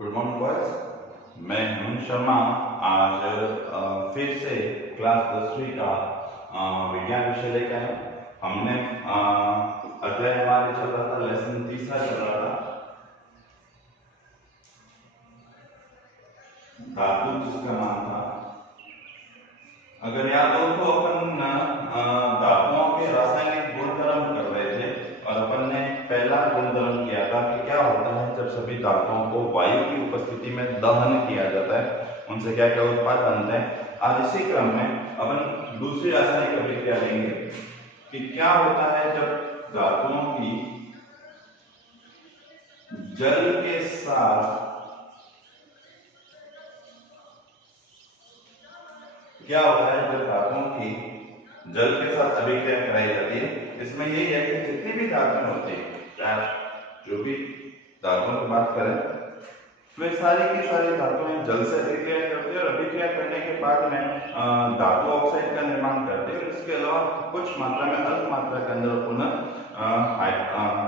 Good morning boys. मैं हेमंत शर्मा आज फिर से क्लास 10वीं का विज्ञान विषय लेकर आया। हमने अध्याय हमारे चल रहा था, लेसन तीसरा चल रहा था, धातु, जिसका नाम था, अगर याद हो तो अपन धातुओं के रासायनिक गुणधर्म कर रहे थे और अपन ने पहला गुणधर्म किया था कि क्या होता है जब सभी धातुओं को वायु की उपस्थिति में दहन किया जाता है, उनसे क्या क्या उत्पाद बनते हैं। आज इसी क्रम में अपन दूसरी रासायनिक अभिक्रिया लेंगे कि क्या होता है जब धातुओं की जल के साथ क्या होता है जब धातुओं की जल के साथ अभिक्रिया कराई जाती है। इसमें यही है कि जितनी भी धातुएं होती है, चाहे जो भी धातुओं की बात करें, वे सारी की सारी धातुएं जल से अभिक्रिया करती है और अभिक्रिया करने के बाद में धातु ऑक्साइड का निर्माण करती है। इसके अलावा कुछ मात्रा में, अल्प मात्रा के अंदर पुनः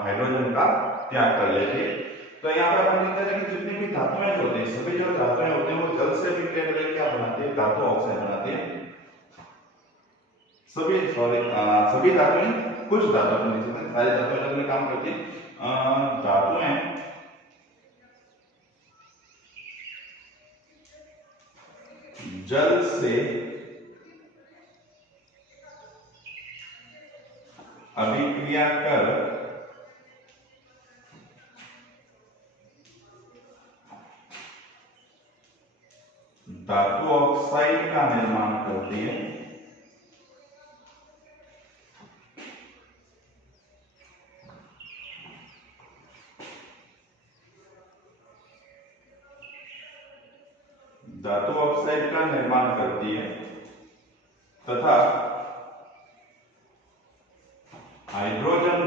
हाइड्रोजन का त्याग कर लेती है। तो यहाँ पर अपन लिखते हैं कि जितनी भी धातुएं होती है, सभी जो धातुएं होती हैं वो जल से अभिक्रिया करके क्या बनाती है, धातु ऑक्साइड बनाती है। सभी धातुएं, कुछ धातुएं नहीं सकते, सारी धातुएं अलग अलग काम करती है। धातुएं जल से अभिक्रिया कर धातु ऑक्साइड का निर्माण करती है। धातु ऑक्साइड का निर्माण करती है तथा हाइड्रोजन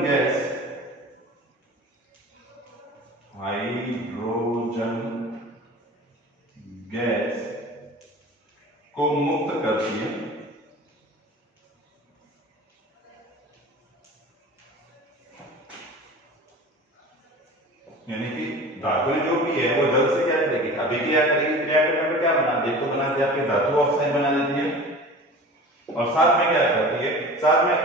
गैस को मुक्त करती है। यानी कि धातुएं जो भी है वो जल से क्या करेगी, अभिक्रिया करेगी। क्रिया करने पर क्या बनाती है, तो बनाती है आपकी धातु ऑक्साइड बना देती है और साथ में क्या करती है, साथ में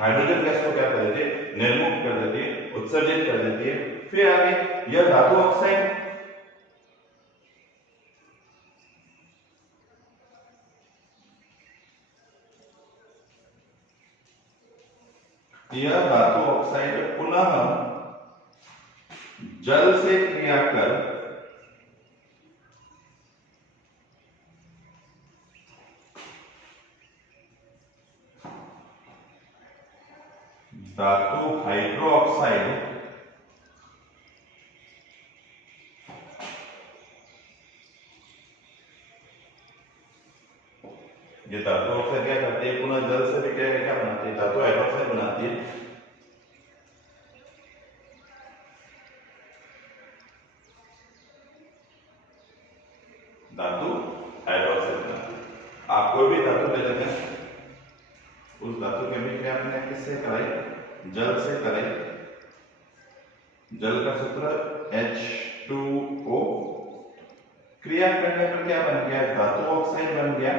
हाइड्रोजन गैस को क्या कर देती है, निर्मुक्त कर देती है, उत्सर्जित कर देती है। फिर आगे यह धातु ऑक्साइड पुनः जल से क्रिया कर धातु हाइड्रोक्साइड ये धातु ऑक्साइड क्या करती है, पुनः जल से भी क्या बनाती है, धातु हाइड्रोक्साइड बनाती है। धातु हाइड्रोक्साइड बनाती है। आप कोई भी धातु ले लेते हैं, उस धातु की अभिक्रिया आपने किससे कराई, जल से कराई। जल का सूत्र H2O, क्रिया करने पर क्या बन गया, धातु ऑक्साइड बन गया।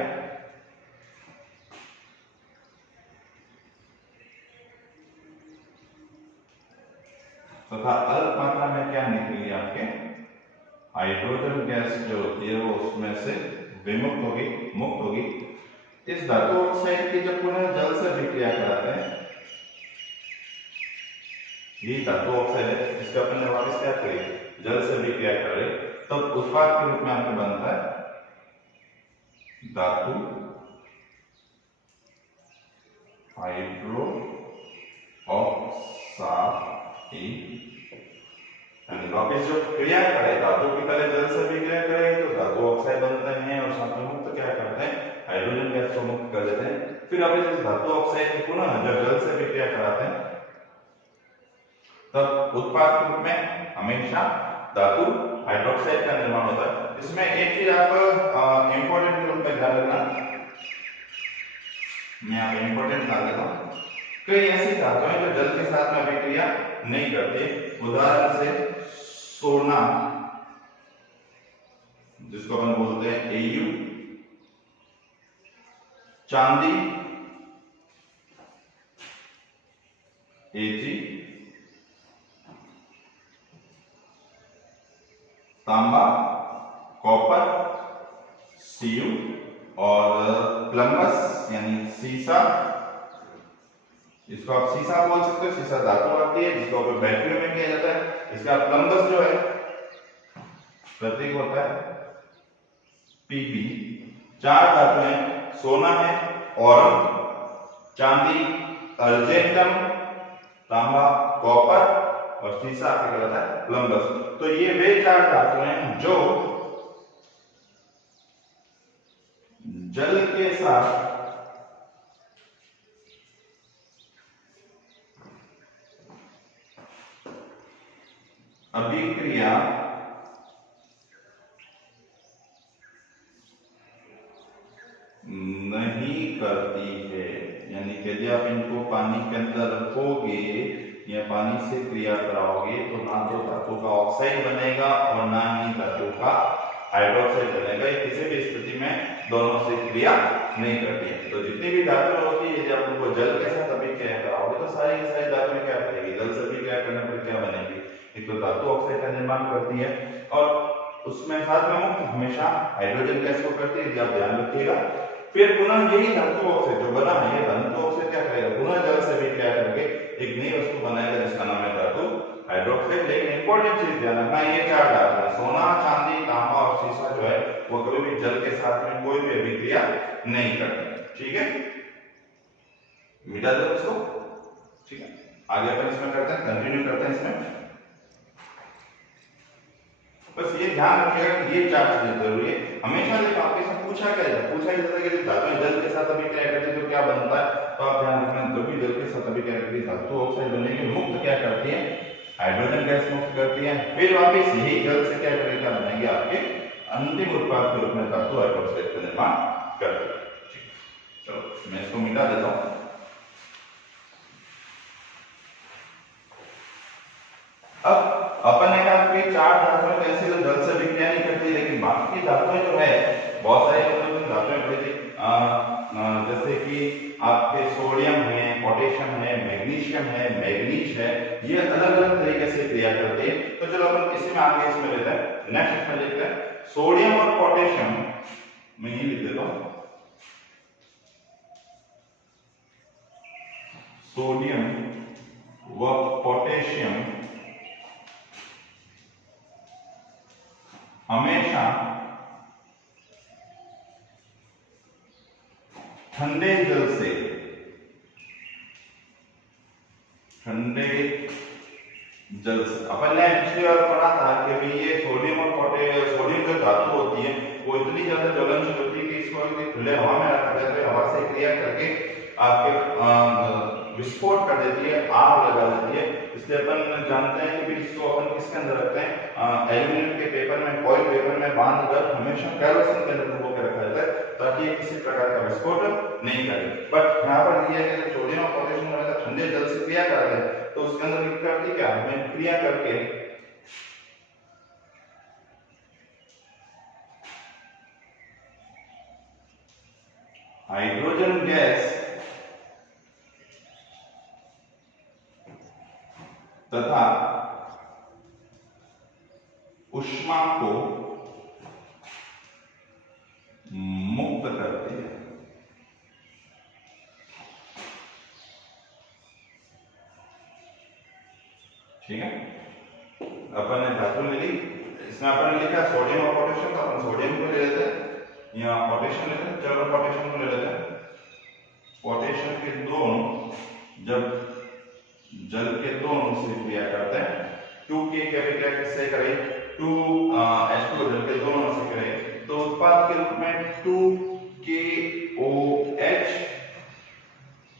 तथा अल्प मात्रा में क्या निकली, आपके हाइड्रोजन गैस जो होती है वो उसमें से विमुक्त होगी, मुक्त होगी। इस धातु ऑक्साइड की जब पुनः जल से अभिक्रिया कराते हैं, ये धातु ऑक्साइड है, इसका अपन ने वापस क्या करी, जल से अभिक्रिया करे, तब उत्पाद के रूप में आपको बनता है धातु हाइड्रो ऑक्साइड। वापिस जो क्रिया करे, धातु की तरह जल से अभिक्रिया करे तो धातु ऑक्साइड बनते हैं और साथ में मुक्त क्या करते हैं, हाइड्रोजन गैस को मुक्त कर देते हैं। फिर वापिस इस धातु ऑक्साइड की पुनः जब जल से अभिक्रिया कराते हैं तब उत्पाद के रूप में हमेशा धातु हाइड्रोक्साइड का निर्माण होता है। इसमें एक चीज आप इंपॉर्टेंट रूप में ध्यान रखना, मैं यहाँ पे इंपॉर्टेंट ध्यान देता हूँ, कई ऐसी धातुएं जो जल के साथ में अभिक्रिया नहीं करती। उदाहरण से सोना, जिसको अपन बोलते हैं Au, चांदी Ag, तांबा कॉपर Cu, और प्लम्बस यानी सीसा, इसको आप सीसा बोल सकते हो, सीसा धातु आती है जिसको आप बैटरी में किया जाता है। इसका प्लम्बस जो है प्रतीक होता है Pb। चार धातुएं सोना है औरम, चांदी अर्जेंटम, तांबा कॉपर और सीसा आपके कहलाता है प्लम्बस। तो ये वे चार धातुएं हैं जो जल के साथ अभिक्रिया नहीं करती है। यानी कि यदि आप इनको पानी के अंदर रखोगे या पानी से क्रिया कराओगे तो ना तो धातु का ऑक्साइड बनेगा और ना ही धातु का हाइड्रोक्साइड बनेगा। ये किसी भी स्थिति में दोनों से क्रिया नहीं करती है। तो जितनी भी धातु होती है यदि आप उनको जल के साथ अभिक्रिया कराओगे तो सारी की सारी धातुएं क्या करेगी, जल से अभिक्रिया करने पर क्या बनेगी, एक तो धातु ऑक्साइड का निर्माण करती है और उसमें साथ में मुक्त हमेशा हाइड्रोजन गैस को करती है, यदि आप ध्यान रखिएगा। फिर पुनः यही धातु ऑक्साइड जो बना है ये धातु ऑक्साइड क्या करेगा, पुनः जल से अभिक्रिया करके एक नई वस्तु बनाएगा जिसका नाम है धातु हाइड्रोक्साइड। लेकिन इंपॉर्टेंट चीज ध्यान रखना, ये चार धातु है सोना चांदी तांबा और सीसा जो है वो कभी भी जल के साथ में कोई भी अभिक्रिया नहीं करते। ठीक है, मिटा दो इसको। ठीक है, आगे अपन इसमें करते हैं, कंटिन्यू करते हैं इसमें। बस ये ध्यान रखिएगा कि ये चार चीजें जरूरी है हमेशा। जब आपके साथ पूछा जाता है कि धातुएं जल के साथ अभिक्रिया करती है तो क्या बनता है, तो आप ध्यान रखना जब भी जल के साथ अभिक्रिया करती है धातु ऑक्साइड बनेगी, मुक्त क्या करती है, हाइड्रोजन गैस मुक्त करती है। फिर वापस यही जल से क्या करेगा, बनेंगे आपके अंतिम उत्पाद के रूप में धातु हाइड्रोक्साइड का निर्माण करती है। चलो मैं इसको मिटा देता हूं। अब अपन ने कहा कि चार धातुएं कैसे तो जल से अभिक्रिया नहीं करती, लेकिन बाकी धातुएं जो है बहुत सारी धातुएं पड़ी थी, जैसे कि आपके सोडियम है, पोटेशियम है, मैग्नीशियम है, मैग्नीज है, ये अलग अलग तरीके से क्रिया करती है। तो चलो अपन इसी में आगे इसमें लेते हैं, नेक्स्ट इसमें देखते हैं सोडियम और पोटेशियम। मैं ये लिख देता हूं, सोडियम व पोटेशियम हमेशा ठंडे जल से, ठंडे जल से, अपन ने पिछली बार पढ़ा था कि भाई ये सोडियम और पोटेशियम, सोडियम जो धातु होती है वो इतनी ज्यादा ज्वलनशील होती है कि इसको खुले हवा में रखा जाता है, हवा से क्रिया करके आपके विस्फोट कर देती है, आग लगा देती है। इसलिए अपन जानते हैं कि इसको अपन किसके अंदर रखते हैं, एल्यूमिनियम के पेपर में, फॉइल पेपर में बांधकर हमेशा केरोसिन के अंदर डुबो के रखा जाता है ताकि ये किसी प्रकार का विस्फोट नहीं करे। बट यहाँ पर यह है कि सोडियम और पोटेशियम वगैरह ठंडे जल से क्रिया करते हैं तो उसके अंदर करती क्या है, क्रिया करके हाइड्रोजन गैस तथा ऊष्मा को मुक्त करती है। ठीक है, अपन ने धातु ले ली, इसमें अपन ने लिखा सोडियम और पोटेशियम, तो अपन सोडियम को ले लेते हैं या पोटेशियम ले लेते हैं। चलो पोटेशियम को ले लेते हैं। पोटेशियम के दोनों जब जल के दोनों से क्रिया करते हैं, 2K की अभिक्रिया किससे करें, 2H2 जल के दोनों से करें तो उत्पाद के रूप में 2KOH,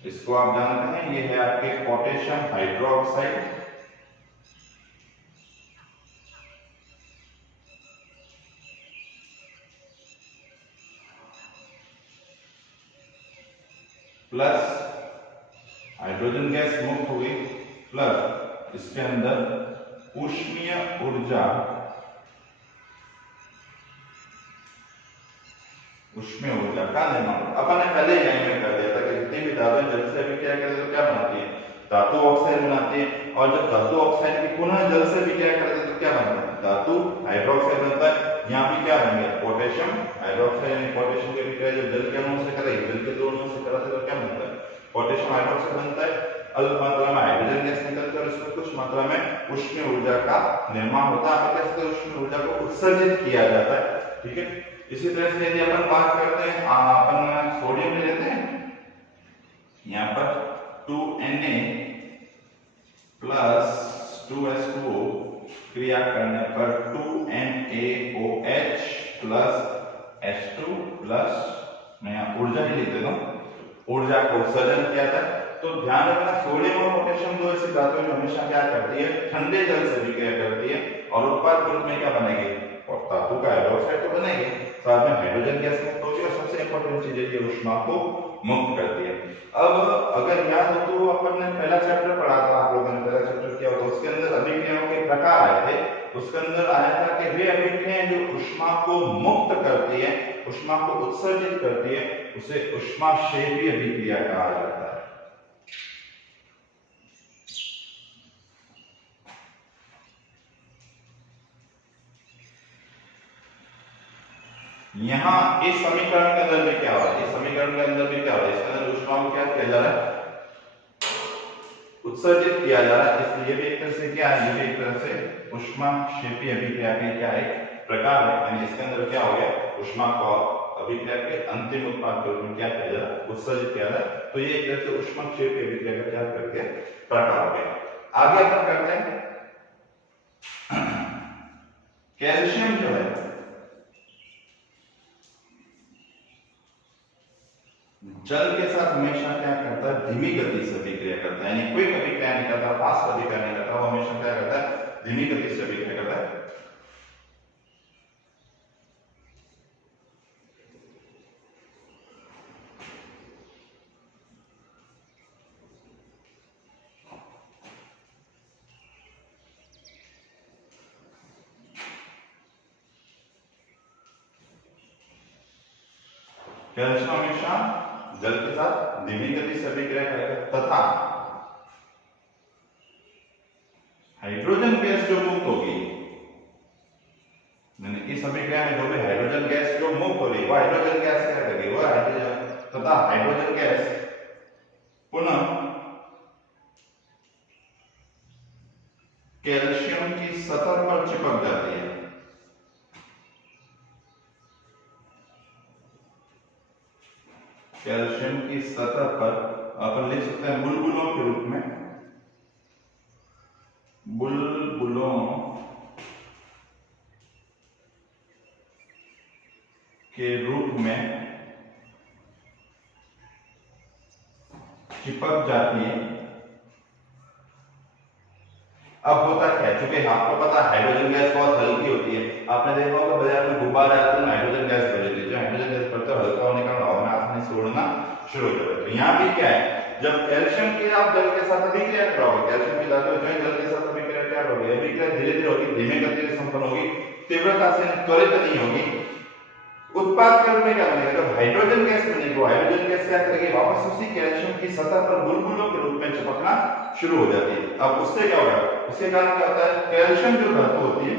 इसको आप जानते हैं ये है आपके potassium hydroxide plus hydrogen gas मुक्त हो गई, प्लस इसके अंदर ऊष्मीय ऊर्जा उष्मीय ऊर्जा का निर्माण। अपन ने पहले यहीं में कर दिया था कि जितनी भी धातु जल से अभिक्रिया करती है तो क्या बनाती है, धातु ऑक्साइड बनाती है। और जब धातु ऑक्साइड की पुनः जल से अभिक्रिया करते हैं तो क्या बनता है, धातु हाइड्रोक्साइड बनता है। यहाँ भी क्या बन गया, पोटेशियम हाइड्रोक्साइड, यानी पोटेशियम की अभिक्रिया जब जल के अणुओं से करेगी, जल के दो अणुओं से कराते तो क्या बनता है, पोटेशियम हाइड्रोक्साइड बनता है। अल्प मात्रा में हाइड्रोजन गैस निकलती है और इसमें कुछ मात्रा में उष्मीय ऊर्जा का निर्माण होता है। आप कैसे उष्मीय ऊर्जा को उत्सर्जित किया जाता है, ठीक है। इसी तरह से यदि अपन बात करते हैं, अपन सोडियम ले लेते हैं, यहाँ पर 2Na प्लस 2H2O क्रिया करने पर 2NaOH प्लस H2 प्लस, मैं यहाँ ऊर्जा ही लिख देता हूँ, ऊर्जा को उत्सर्जन किया जाता है। तो ध्यान रखना, सोडियम और पोटेशियम दो ऐसी धातुएं जो हमेशा क्या करती है, ठंडे जल से विक्रिया करती है और उत्पाद के रूप में क्या बनेगी, और धातु का हाइड्रोक्साइड तो बनेगी, साथ में हाइड्रोजन गैस मुक्त होती है और सबसे इंपॉर्टेंट चीज है ये ऊष्मा को मुक्त करती है। अब अगर याद हो तो अपन ने पहला चैप्टर पढ़ा था, आप लोगों ने पहला चैप्टर किया तो उसके अंदर अभिक्रियाओं के प्रकार आए थे। उसके अंदर आया था कि वे अभिक्रियाएं जो ऊष्मा को मुक्त करती है, ऊष्मा को उत्सर्जित करती है, उसे ऊष्माक्षेपी अभिक्रिया कहा जाता है। यहाँ इस समीकरण के अंदर भी क्या हो रहा है, इस समीकरण के अंदर भी क्या हो रहा है, इसके अंदर ऊष्मा को क्या किया जा रहा है, उत्सर्जित किया जा रहा है। इसलिए भी एक तरह से क्या है, ये भी एक तरह से ऊष्माक्षेपी अभिक्रिया का क्या है, प्रकार है। यानी इसके अंदर क्या हो गया, ऊष्मा को अभिक्रिया के अंतिम उत्पाद के रूप में क्या किया जा रहा है, उत्सर्जित किया जा रहा है। तो ये एक तरह से ऊष्माक्षेपी अभिक्रिया का क्या करके प्रकार हो गया। आगे अपन करते हैं, कैल्शियम जो है जल के साथ हमेशा क्या करता है, धीमी गति से अभिक्रिया करता है, यानी क्विक अभिक्रिया नहीं करता, फास्ट अभिक्रिया नहीं करता, वो हमेशा क्या करता है, धीमी गति से अभिक्रिया करता है। कैल्शियम हमेशा जल के साथ धीमी गति से अभिक्रिया करेगा तथा हाइड्रोजन गैस जो मुक्त होगी, इस अभिक्रिया में जो भी हाइड्रोजन गैस जो मुक्त हो रही है वो हाइड्रोजन गैस क्या करेगी, वो हाइड्रोजन तथा हाइड्रोजन गैस पुनः कैल्शियम की सतह पर चिपक जाती है। कैल्शियम की सतह पर अपन लिख सकते हैं बुलबुलों के रूप में, बुलबुलों के रूप में चिपक जाती है। अब होता क्या है, चूंकि आपको पता हाइड्रोजन गैस बहुत हल्की होती है, आपने देखा होगा बाजार में गुब्बारे आते हैं हाइड्रोजन गैस भर देते हैं, हाइड्रोजन गैस भरते हल्का होने का हवा में आसानी से उड़ना शुरू हो जाता है। तो यहाँ भी क्या है, जब कैल्शियम की आप जल के साथ अभिक्रिया कराओगे, कैल्शियम की धातु जो है जल के साथ अभिक्रिया क्या होगी, अभिक्रिया धीरे धीरे होगी, धीमे गति से संपन्न होगी, तीव्रता से त्वरित नहीं होगी। उत्पाद के रूप में क्या बनेगा, जब हाइड्रोजन गैस बनेगी, हाइड्रोजन गैस क्या करेगी, वापस उसी कैल्शियम की सतह पर बुलबुलों के रूप में चिपकना शुरू हो जाती है। अब उससे क्या होगा, उसके कारण क्या होता है, कैल्शियम जो धातु होती है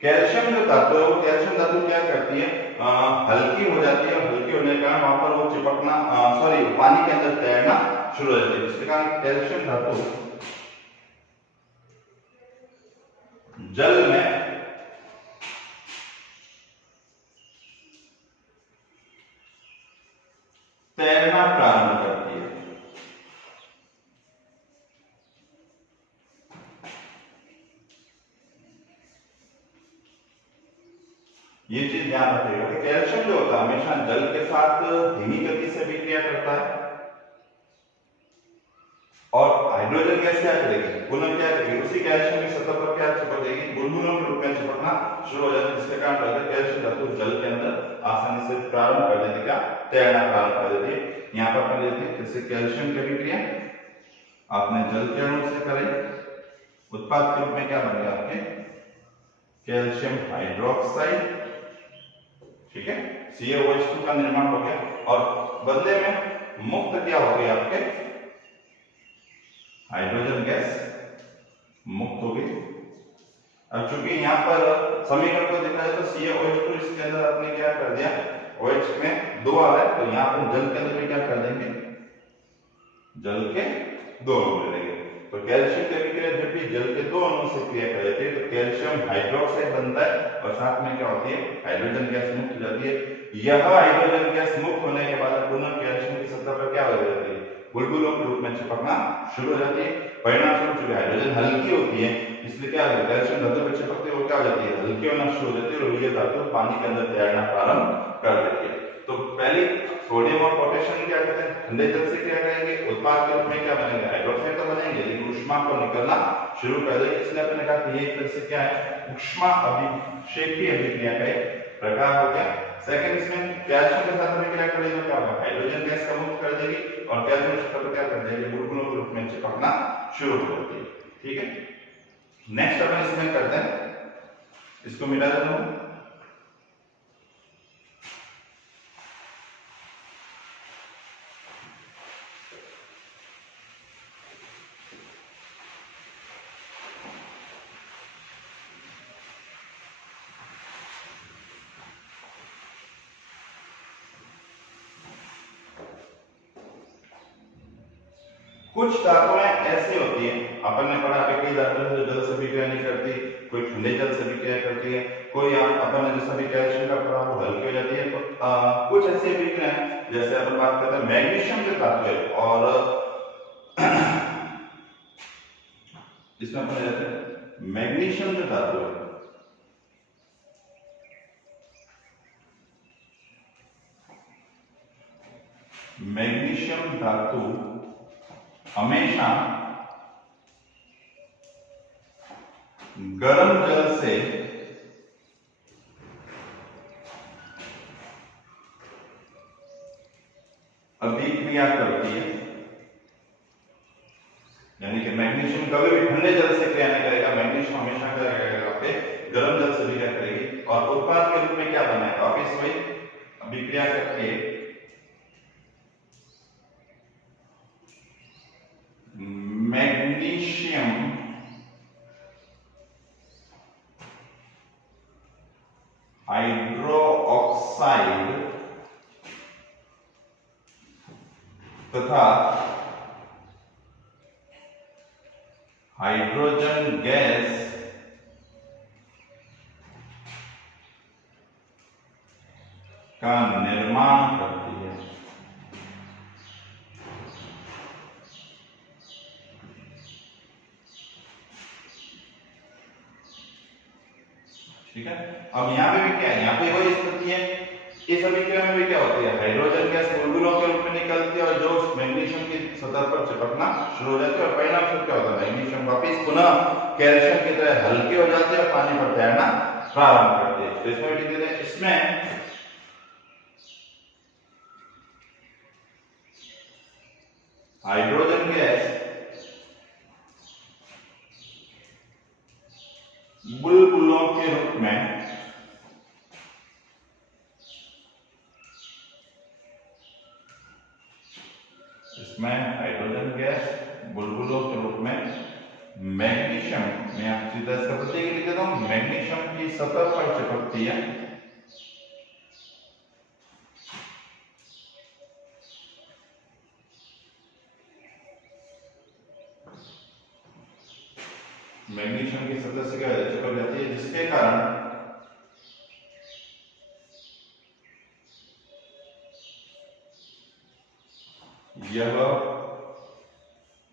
कैल्शियम जो धातु है वो कैल्शियम धातु क्या करती है, हल्की हो जाती है और हल्की होने के कारण वहां पर वो चिपकना पानी के अंदर तैरना शुरू हो जाती है, जिसके कारण कैल्शियम धातु जल में तैरना प्रारंभ करती है। ये चीज ध्यान रखिएगा कि कैल्शियम जो होता है हमेशा जल के साथ धीमी गति से अभिक्रिया करता है और हाइड्रोजन गैस क्या करेगी, पुनः क्या करेगी, उसी कैल्शियम की सतह पर क्या चिपकेगी, बुलबुलों के रूप में चिपकना शुरू हो जाती है, जिसके कारण कैल्शियम धातु जल के अंदर आसानी से प्रारंभ कर देती है, तैरना प्रारंभ कर देती है। यहाँ पर अपन लेते हैं जैसे कैल्शियम की अभिक्रिया आपने जल के अणु से करी, उत्पाद के रूप में क्या बनेगा आपके, कैल्शियम हाइड्रोक्साइड, ठीक है, CaOH2 का निर्माण हो गया और बदले में मुक्त क्या हो गया आपके, हाइड्रोजन गैस मुक्त हो गई। अब चूंकि यहाँ पर समीकरण को देखा जाए तो CaOH2 इसके अंदर आपने क्या कर दिया, OH में 2 आ रहा है तो यहाँ पर जल के अंदर क्या कर देंगे, जल के 2 अणु ले लेंगे। तो कैल्शियम की अभिक्रिया जब भी जल के 2 अणु से क्रिया कर जाती है तो कैल्शियम हाइड्रोक्साइड बनता है और साथ में क्या होती है, हाइड्रोजन गैस मुक्त हो जाती है। यह हाइड्रोजन गैस मुक्त होने के बाद पुनः कैल्शियम की सतह पर क्या हो जाती है, बुलबुलों के रूप में चिपकना शुरू हो जाती है। परिणाम स्वरूप चूंकि हाइड्रोजन हल्की होती है इसलिए क्या है, कैल्शियम धातु पर चिपकते हुए क्या हो जाती है, हल्की होना शुरू हो जाती है और ये धातु पानी के अंदर तैरना प्रारंभ कर देती है। तो पहले सोडियम और पोटेशियम क्या करते हैं, ठंडे जल से क्रिया करेंगे, उत्पाद के रूप में क्या बनेगा, हाइड्रोक्साइड तो बनेंगे लेकिन ऊष्मा को निकलना शुरू कर देंगे। इसलिए अपने कहा कि ये एक तरह से क्या है, ऊष्मा अभिक्षेपी अभिक्रिया का एक प्रकार हो गया। सेकंड, इसमें कैल्शियम के साथ अभिक्रिया करेंगे तो क्या होगा, हाइड्रोजन गैस का मुक्त कर देगी और कैल्शियम सतह पर क्या कर देगी, बुलबुलों के रूप में चिपकना शुरू हो जाती है। ठीक है, नेक्स्ट अपन इसमें करते हैं, इसको मिटा देता हूं। कुछ धातुएं ऐसी होती है, अपन ने पढ़ा कि कई धातुएं जो जल से अभिक्रिया नहीं करती, कोई ठंडे जल से अभिक्रिया करती है, कोई अपन ने जैसा भी कैल्शियम का पढ़ा वो हल्की हो जाती है। तो कुछ ऐसी अभिक्रिया है जैसे अपन बात करते हैं मैग्नीशियम के धातु है और इसमें अपन जाते हैं मैग्नीशियम जो धातु है, मैग्नीशियम धातु हमेशा गर्म जल से अभिक्रिया करती है, यानी कि मैग्नीशियम कभी भी ठंडे जल से क्रिया नहीं करेगा, मैग्नीशियम हमेशा क्या करेगा, आपके गर्म जल से अभिक्रिया करेगी और उत्पाद के रूप में क्या बनाएगा, वापिस वही अभिक्रिया करके मैग्नीशियम हाइड्रो ऑक्साइड तथा हाइड्रोजन गैस का निर्माण करती है। ठीक है, अब यहाँ पे भी क्या है, यहाँ पे वही स्थिति है, इस अभिक्रिया में भी क्या होती है, हाइड्रोजन गैस बुलबुलों के रूप में निकलती है और जो मैग्नीशियम की सतह पर चिपकना शुरू हो जाती है और परिणाम स्वरूप क्या होता है, मैग्नीशियम वापिस पुनः कैल्शियम की तरह हल्की हो जाती है और पानी पर तैरना प्रारंभ करती है। तो इसमें भी देते हैं, इसमें हाइड्रोजन गैस बुलबुलों के रूप में इसमें हाइड्रोजन गैस बुलबुलों के रूप में मैग्नीशियम, मैं आप सीधा इसका प्रतीक लिख देता हूं, मैग्नीशियम की सतह पर चिपकती है। मैग्नीशियम की सतह से क्या चिपक जाती है, जिसके कारण यह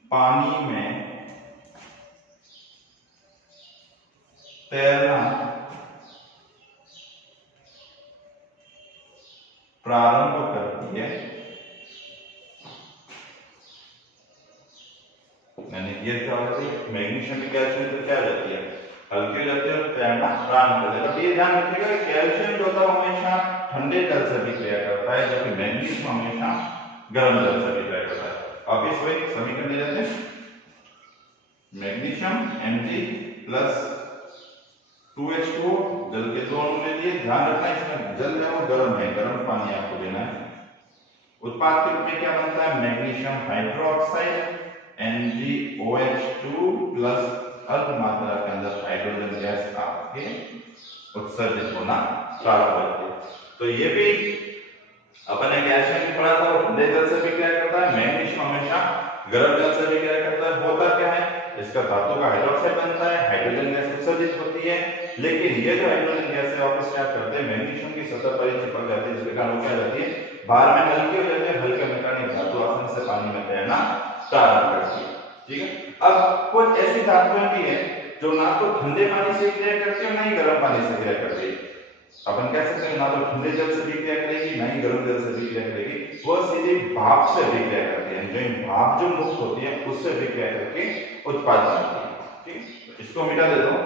पानी में तैरना प्रारंभ करती है, यानी ये क्या होती है, मैग्नीशियम की कैल्शियम तो क्या हो जाती है, हल्की हो जाती है और तैरना प्रारंभ कर देगा। ये ध्यान रखिएगा कि कैल्शियम जो होता है हमेशा ठंडे जल से अभिक्रिया करता है जबकि मैग्नीशियम हमेशा गर्म जल से अभिक्रिया करता है। अब इस वही समीकरण ले जाते हैं, मैग्नीशियम Mg प्लस 2H2O, जल के दो अणु ले लिए। ध्यान रखना इसमें जल है वो गर्म है, गर्म पानी आपको लेना है। उत्पाद के रूप में क्या बनता है? मैग्नीशियम हाइड्रोक्साइड NgOH2 प्लस अल्प मात्रा के अंदर हाइड्रोजन गैस आपके उत्सर्जित होना प्रारंभ होती है। तो ये भी अपन ने कैल्शियम में पढ़ा था, ठंडे जल से भी क्या करता है, मैग्नीशियम हमेशा गर्म जल से भी क्या करता है, होता क्या है, इसका धातु का हाइड्रोक्साइड बनता है, हाइड्रोजन गैस उत्सर्जित होती है। लेकिन ये जो हाइड्रोजन गैस है वापस क्या करते हैं, मैग्नीशियम की सतह पर चिपक जाती है, जिसके कारण क्या जाती है, बाहर में हल्की हो जाती है, हल्के में धातु आसानी से पानी में तैरना प्रारंभ करती है। ठीक है। अब कुछ ऐसी धातुएं भी है जो ना तो ठंडे पानी से क्रिया करती है ना ही गर्म पानी से क्रिया करती है। अपन कह सकते हैं ना तो ठंडे जल से भी क्रिया करेगी ना ही गर्म जल से भी क्रिया करेगी, वह सीधे भाप से भी क्रिया करती है। जो भाप जो मुक्त होती है उससे भी क्रिया करके उत्पाद बनती है। ठीक, इसको मिटा देता हूं।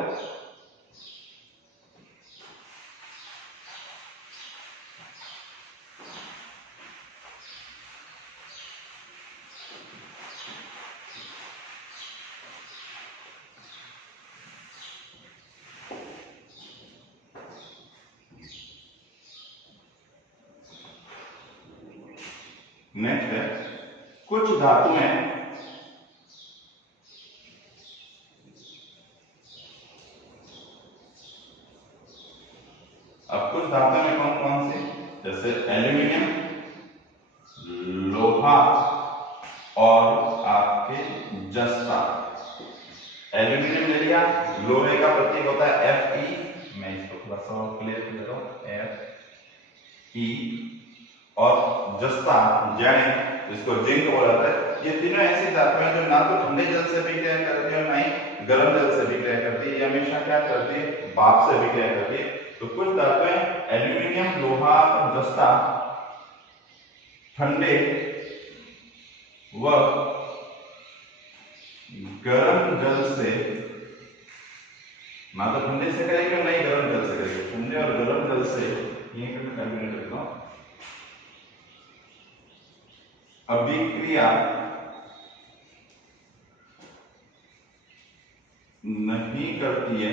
नेक्स्ट है कुछ धातुएं अब कुछ धातुएं में कौन कौन सी, जैसे एल्यूमिनियम, लोहा और आपके जस्ता। एल्यूमिनियम ले लिया, लोहे का प्रतीक होता है Fe, मैं इसको थोड़ा सा क्लियर कर देता हूं, Fe, और जस्ता यानी जिसको जिंक बोला जाता है। ये तीनों ऐसी धातुएं जो ना तो ठंडे जल से भी क्रिया करती है और ना ही गर्म जल से भी क्रिया करती है, ये हमेशा क्या करती है, भाप से भी क्रिया करती है। तो कुछ धातुएं एल्यूमिनियम, लोहा और जस्ता ठंडे व गर्म जल से, ना तो ठंडे से करेंगे और ना ही गर्म जल से करेंगे, ठंडे और गर्म जल से ये कैलकुलेट करता हूं, अभिक्रिया नहीं करती है,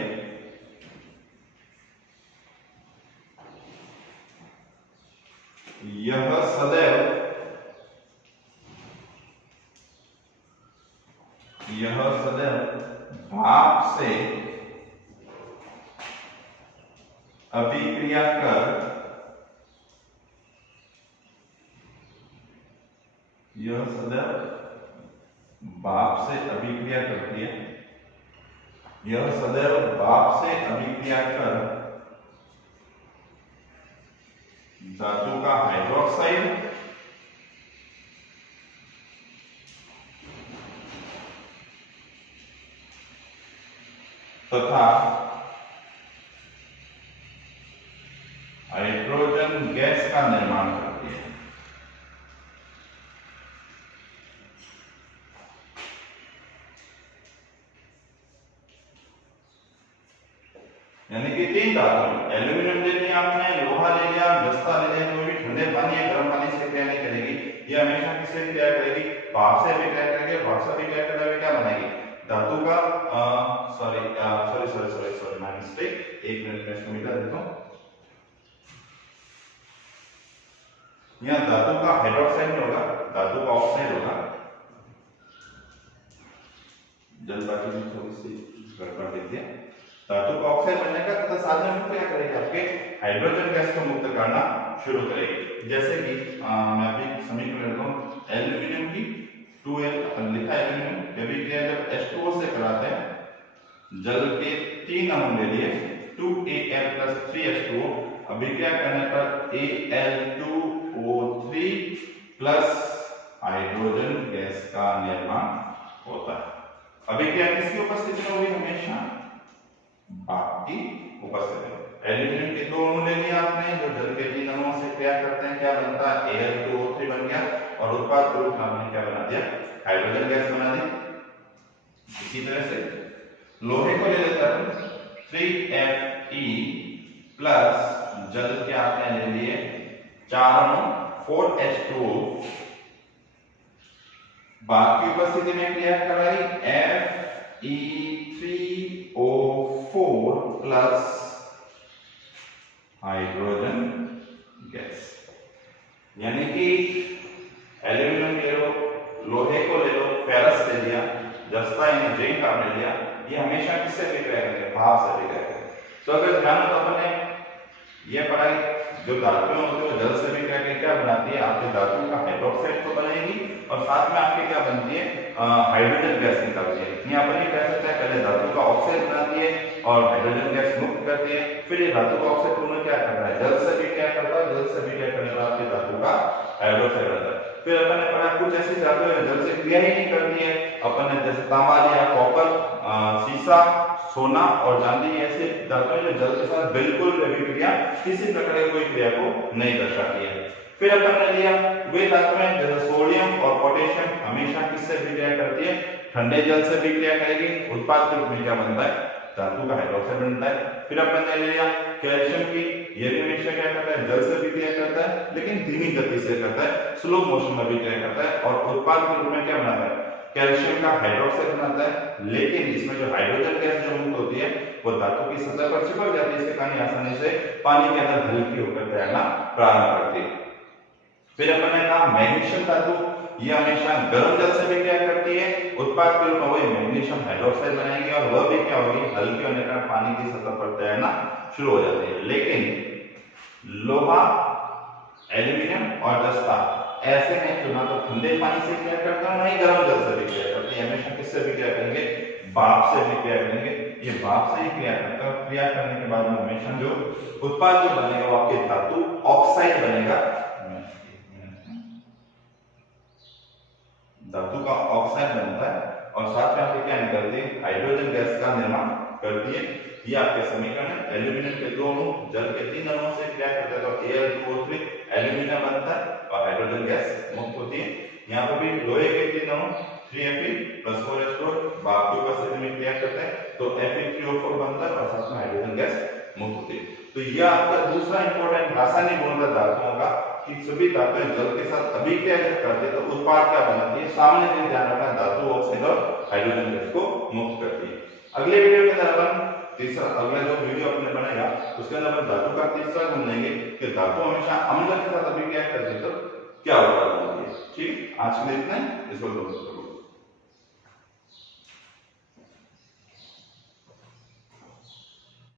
यह सदैव भाप से अभिक्रिया कर, यह सदैव भाप से अभिक्रिया करती है, यह सदैव भाप से अभिक्रिया कर धातु का हाइड्रोक्साइड तथा हाइड्रोजन गैस का निर्माण करती है। यानी कि तीन धातु, एल्यूमिनियम ले लिया आपने, लोहा ले लिया, जस्ता ले लिया, कोई भी ठंडे पानी या गर्म पानी से क्रिया नहीं करेगी, ये हमेशा किससे क्रिया करेगी, भाप से भी क्रिया करेगी। भाप से भी क्रिया करने में क्या बनेगी, धातु का सॉरी माय मिस्टेक, एक मिनट में इसको मिटा देता हूं। यहाँ धातु का हाइड्रोक्साइड नहीं होगा, धातु का ऑक्साइड होगा। जल्दबाजी में थोड़ी सी गड़बड़ दिख गया। धातु का ऑक्साइड बनने का तथा साथ में क्या करेगी, आपके हाइड्रोजन गैस को मुक्त करना शुरू करेगी। जैसे कि मैं अभी समीकरण लेता हूं, एल्यूमिनियम की 2L अपन लिखा है, एल्यूमिनियम जब क्रिया जब H2O से कराते हैं, जल के 3 अणु ले लिए, 2Al + 3H2O, अभिक्रिया करने पर Al2O3 प्लस हाइड्रोजन गैस का निर्माण होता है। अभिक्रिया किसकी उपस्थिति में होगी, हमेशा भाप की उपस्थिति में। एल्यूमिनियम के 2 अणु ले लिए आपने, जो जल के 3 अणुओं से क्रिया करते हैं, क्या बनता है, Al2O3 बन गया, और उत्पाद के रूप में आपने क्या बना दिया, हाइड्रोजन गैस बना दी। इसी तरह से लोहे को ले लेता हूं, 3Fe प्लस जल के आपने ले लिए 4 अणु, 4H2O, भाप की उपस्थिति में क्रिया कराई, F E3O4 plus hydrogen gas. यानी कि एल्यूमिनियम ले लो, लोहे को ले लो, फेरस ले लिया, जस्ता यानी जिंक आपने लिया, ये हमेशा किससे विक्रिया करेंगे? भाप से विक्रिया करेंगे। तो अगर ध्यान हो तो अपन ने ये पढ़ाई जो धातु होती है वो जल से विक्रिया करके क्या बनाती है? आपके धातु का हाइड्रोक्साइड तो बनाएगी और साथ में आपकी क्या बनती है? हाइड्रोजन गैस निकलती है। यहाँ पर ये कह सकते हैं पहले धातु का ऑक्साइड बनाती है और हाइड्रोजन गैस मुक्त करती है, फिर ये धातु का ऑक्साइड पुनः क्या करता है? जल से विक्रिया करता है, जल से विक्रिया करने के बाद आपकी धातु का हाइड्रोक्साइड बनता है। फिर अपन ने पढ़ा कुछ ऐसी धातुएं हैं जल से क्रिया ही नहीं करती है। अपन ने जैसे तांबा लिया, कॉपर, सीसा, सोना और चांदी ऐसे धातुएं जो जल के साथ बिल्कुल विक्रिया किसी प्रकार की कोई क्रिया को नहीं दर्शाती है। फिर अपन ने लिया वे धातुएं जैसे सोडियम और पोटेशियम हमेशा किससे विक्रिया करती है? ठंडे जल से विक्रिया करेगी, उत्पाद के रूप में क्या बनता है? धातु का हाइड्रोक्साइड बनता है। फिर अपन ने लिया कैल्शियम की, ये भी हमेशा क्या करता है? जल से विक्रिया करता है लेकिन धीमी गति से करता है, स्लो मोशन में विक्रिया करता है और उत्पाद के रूप में क्या बनाता है? कैल्शियम का हाइड्रोक्साइड बनाता है। लेकिन इसमें जो हाइड्रोजन गैस जो मुक्त होती है वो धातु की सतह पर चिपक जाती है, इससे कहीं आसानी से पानी के अंदर हल्की होकर तैरना प्रारंभ करती है। फिर अपन ने कहा मैग्नीशियम धातु, ये हमेशा गर्म जल से विक्रिया करती है, उत्पाद के रूप में वही मैग्नीशियम हाइड्रोक्साइड बनाएगी और वह भी क्या होगी? हल्की होने का पानी की सतह पर तैरना शुरू हो जाती है। लेकिन लोहा, एल्यूमिनियम और जस्ता ऐसे हैं जो ना तो ठंडे पानी से क्रिया करते हैं ना ही गर्म जल से विक्रिया करते हैं, हमेशा किससे विक्रिया करेंगे? भाप से विक्रिया करेंगे। ये भाप से ही क्रिया करते हैं, क्रिया करने के बाद में हमेशा जो उत्पाद जो बनेगा वो आपके धातु ऑक्साइड बनेगा, धातु का ऑक्साइड बनता है और साथ में आपके क्या निकलती है? हाइड्रोजन गैस का निर्माण करती है। ये आपके समीकरण है। एल्यूमिनियम के 2 अणु जल के 3 अणुओं से क्रिया करते हैं तो Al2O3 एल्यूमिनियम बनता है और हाइड्रोजन गैस मुक्त होती है। यहाँ पर भी लोहे के 3 अणु 3Fe + 4H2 भाप की उपस्थिति में क्रिया करते हैं तो Fe3O4 बनता है और साथ में हाइड्रोजन गैस मुक्त होती है। तो यह आपका दूसरा इंपॉर्टेंट रासायनिक गुण था धातुओं का कि सभी धातुएं जल के साथ अभिक्रिया जब करते हैं तो उत्पाद क्या बनाती है? सामान्य चीज ध्यान रखना, धातु ऑक्साइड और हाइड्रोजन गैस को मुक्त करती है। अगले वीडियो के अंदर अपन तीसरा अगला जो वीडियो आपने बनाया उसके अंदर अपन धातु का तीसरा गुण लेंगे कि धातु हमेशा अम्ल के साथ अभिक्रिया करती है तो क्या होता है। ठीक, आज के लिए इतना ही, इसको